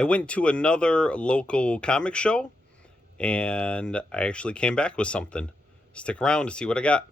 I went to another local comic show and I actually came back with something. Stick around to see what I got.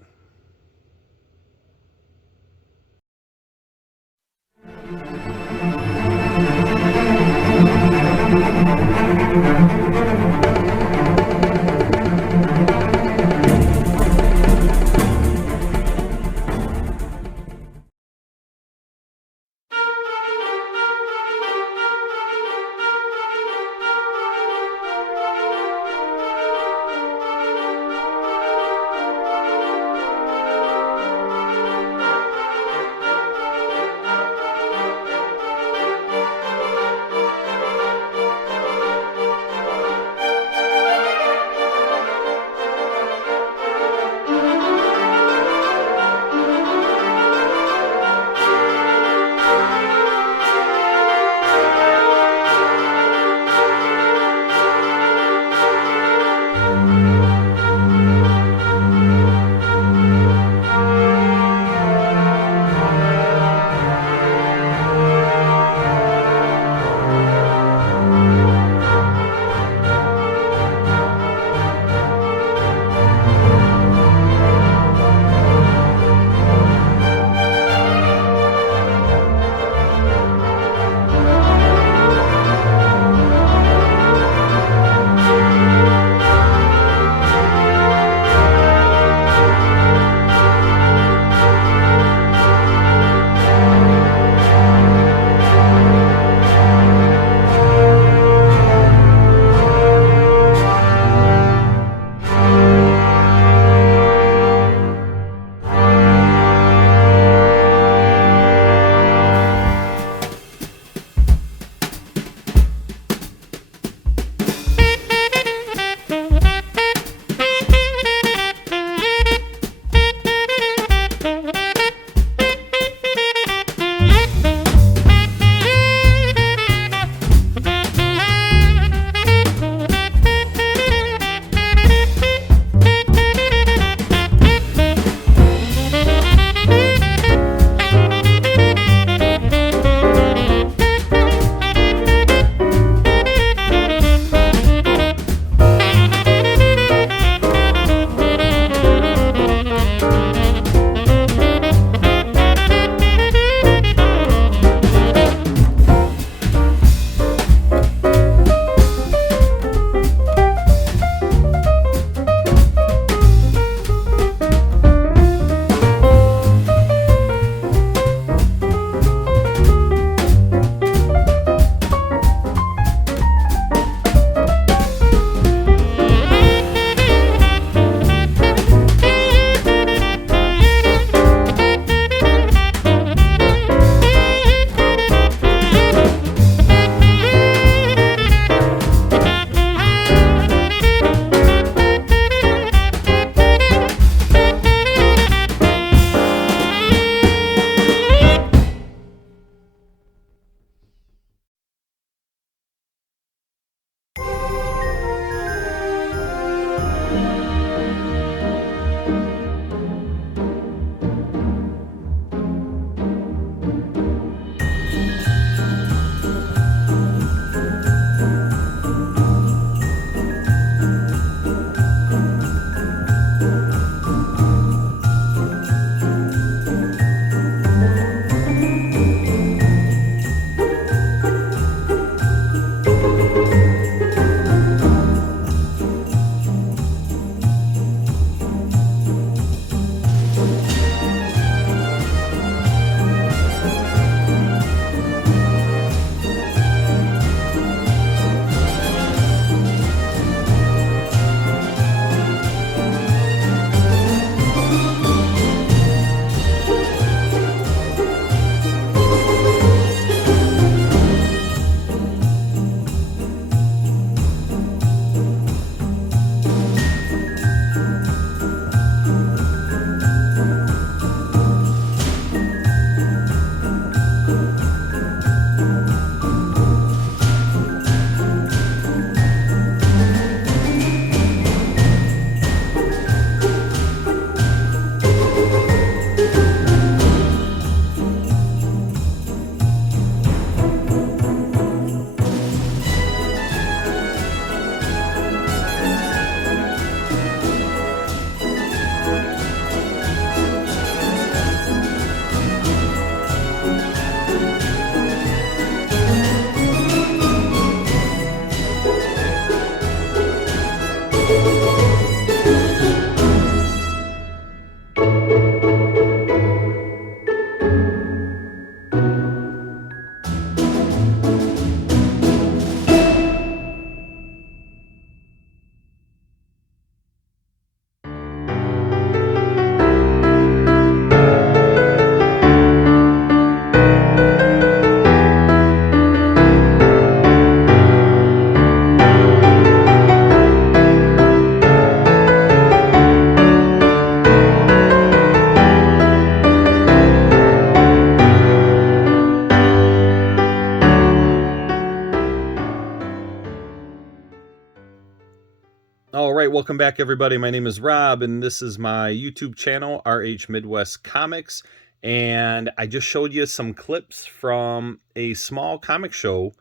All right, welcome back, everybody. My name is Rob, and this is my YouTube channel, RH Midwest Comics. And I just showed you some clips from a small comic show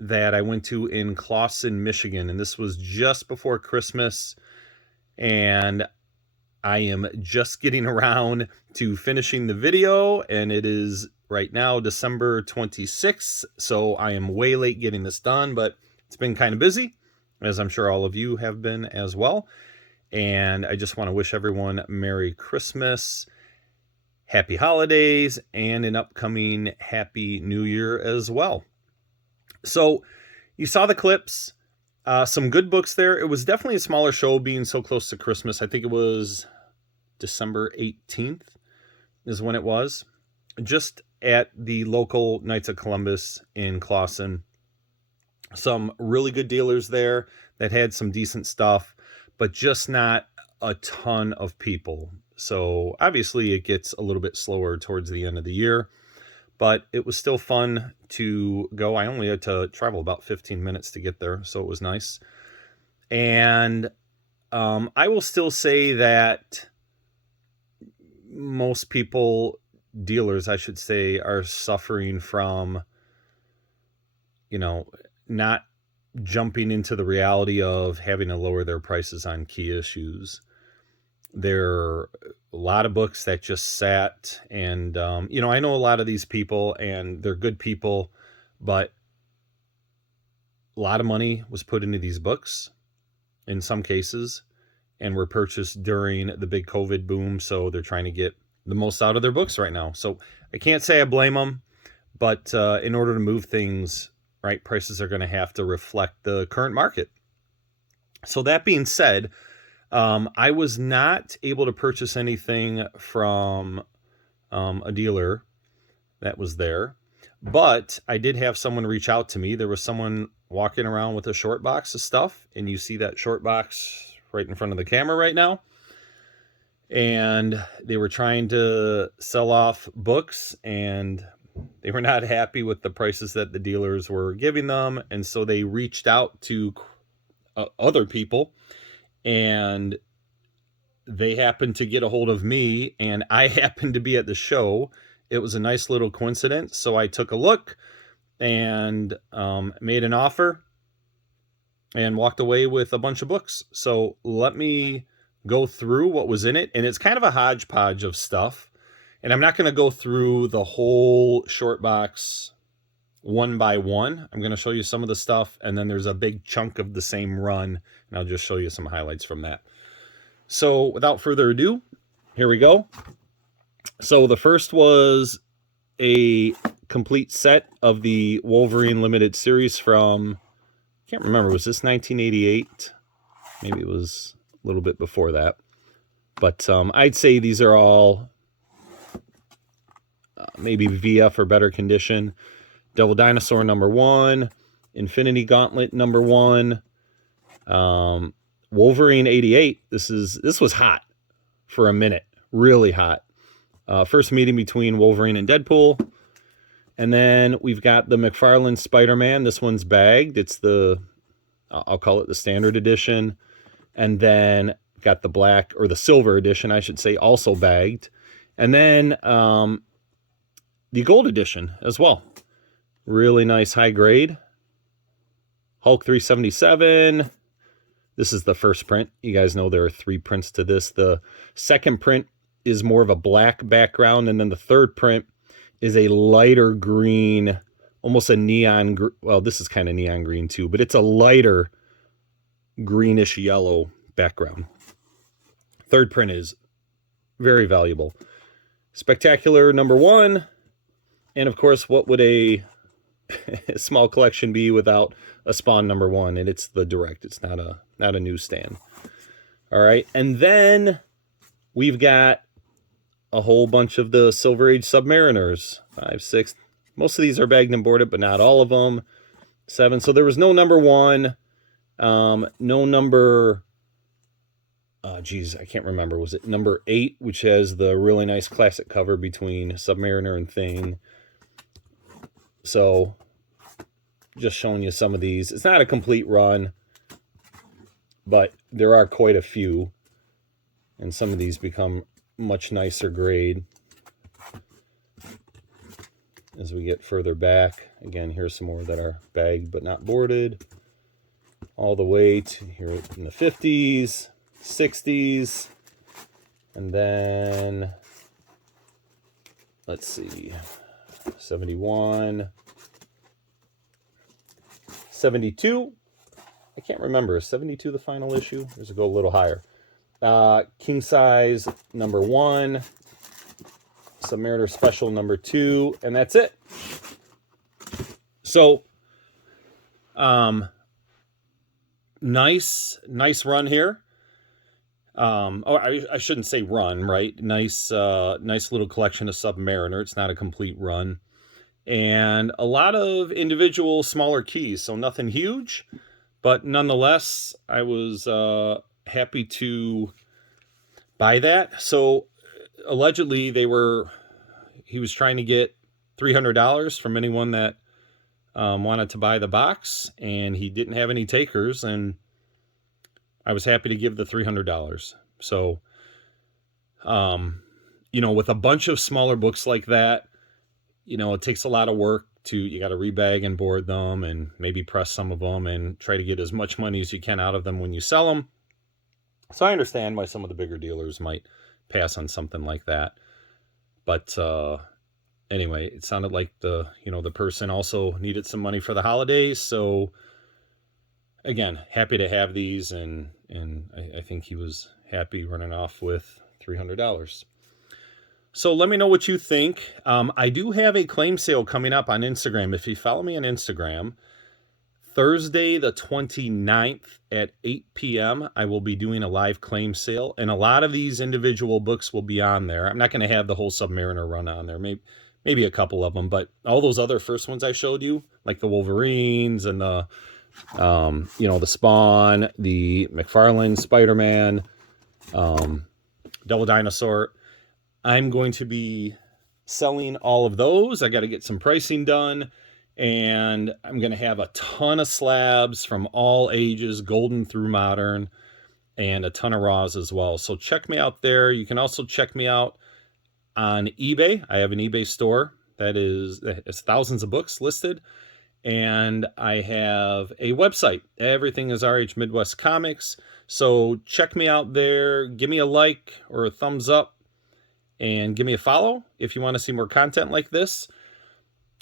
that I went to in Clawson, Michigan. And this was just before Christmas. And I am just getting around to finishing the video. And it is right now December 26th. So I am way late getting this done, but it's been kind of busy, as I'm sure all of you have been as well. And I just want to wish everyone Merry Christmas, Happy Holidays, and an upcoming Happy New Year as well. So you saw the clips, some good books there. It was definitely a smaller show being so close to Christmas. I think it was December 18th is when it was, just at the local Knights of Columbus in Clawson. Some really good dealers there that had some decent stuff, but just not a ton of people. So obviously it gets a little bit slower towards the end of the year, but it was still fun to go. I only had to travel about 15 minutes to get there, so it was nice. And I will still say that most people, dealers, I should say, are suffering from, not jumping into the reality of having to lower their prices on key issues. There are a lot of books that just sat, and I know a lot of these people, and they're good people, but a lot of money was put into these books in some cases, and were purchased during the big COVID boom, so they're trying to get the most out of their books right now. So I can't say I blame them, but in order to move things, right, prices are going to have to reflect the current market. So that being said, I was not able to purchase anything from a dealer that was there, but I did have someone reach out to me. There was someone walking around with a short box of stuff, and you see that short box right in front of the camera right now. And they were trying to sell off books, and they were not happy with the prices that the dealers were giving them. And so they reached out to other people, and they happened to get a hold of me, and I happened to be at the show. It was a nice little coincidence. So I took a look and made an offer and walked away with a bunch of books. So let me go through what was in it. And it's kind of a hodgepodge of stuff. And I'm not going to go through the whole short box one by one. I'm going to show you some of the stuff, and then there's a big chunk of the same run, and I'll just show you some highlights from that. So without further ado, here we go. So the first was a complete set of the Wolverine Limited series from, I can't remember, was this 1988? Maybe it was a little bit before that. But I'd say these are all maybe VF or better condition. Devil Dinosaur #1, Infinity Gauntlet #1, Wolverine 88. This was hot for a minute, really hot. First meeting between Wolverine and Deadpool. And then we've got the McFarlane Spider-Man. This one's bagged. It's I'll call it the standard edition. And then got the black, or the silver edition, I should say, also bagged. And then the gold edition as well. Really nice high grade. Hulk 377. This is the first print. You guys know there are 3 prints to this. The second print is more of a black background, and then the third print is a lighter green, almost a neon, well, this is kind of neon green too, but it's a lighter greenish yellow background. Third print is very valuable. Spectacular #1. And of course, what would a small collection be without a Spawn #1? And it's the direct. It's not a newsstand. All right. And then we've got a whole bunch of the Silver Age Submariners. 5, 6. Most of these are bagged and boarded, but not all of them. 7. So there was no #1. No number... I can't remember. Was it #8, which has the really nice classic cover between Submariner and Thing? So, just showing you some of these. It's not a complete run, but there are quite a few, and some of these become much nicer grade as we get further back. Again, here's some more that are bagged but not boarded, all the way to here in the 50s, 60s, and then let's see, 71, 72. I can't remember. Is 72 the final issue? Or does it go a little higher? King size number 1, Submariner Special number 2, and that's it. So, nice run here. I shouldn't say run, right? Nice little collection of Submariner. It's not a complete run. And a lot of individual smaller keys, so nothing huge, but nonetheless, I was happy to buy that. So allegedly he was trying to get $300 from anyone that wanted to buy the box, and he didn't have any takers, and I was happy to give the $300. So, with a bunch of smaller books like that, it takes a lot of work you got to rebag and board them and maybe press some of them and try to get as much money as you can out of them when you sell them. So I understand why some of the bigger dealers might pass on something like that. But anyway, it sounded like the person also needed some money for the holidays. So again, happy to have these, and I think he was happy running off with $300. So let me know what you think. I do have a claim sale coming up on Instagram. If you follow me on Instagram, Thursday the 29th at 8 p.m., I will be doing a live claim sale, and a lot of these individual books will be on there. I'm not going to have the whole Submariner run on there, maybe a couple of them, but all those other first ones I showed you, like the Wolverines and the Spawn, the McFarlane Spider-Man, Devil Dinosaur, I'm going to be selling all of those. I got to get some pricing done, and I'm going to have a ton of slabs from all ages, golden through modern, and a ton of raws as well. So check me out there. You can also check me out on eBay. I have an eBay store it's thousands of books listed, and I have a website. Everything is RH Midwest Comics. So check me out there. Give me a like or a thumbs up, and give me a follow if you want to see more content like this.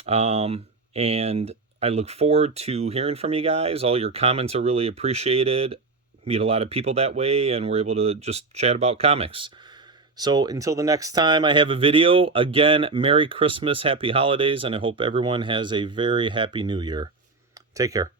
And I look forward to hearing from you guys. All your comments are really appreciated. Meet a lot of people that way, and we're able to just chat about comics. So until the next time I have a video, again, Merry Christmas, Happy Holidays, and I hope everyone has a very happy New Year. Take care.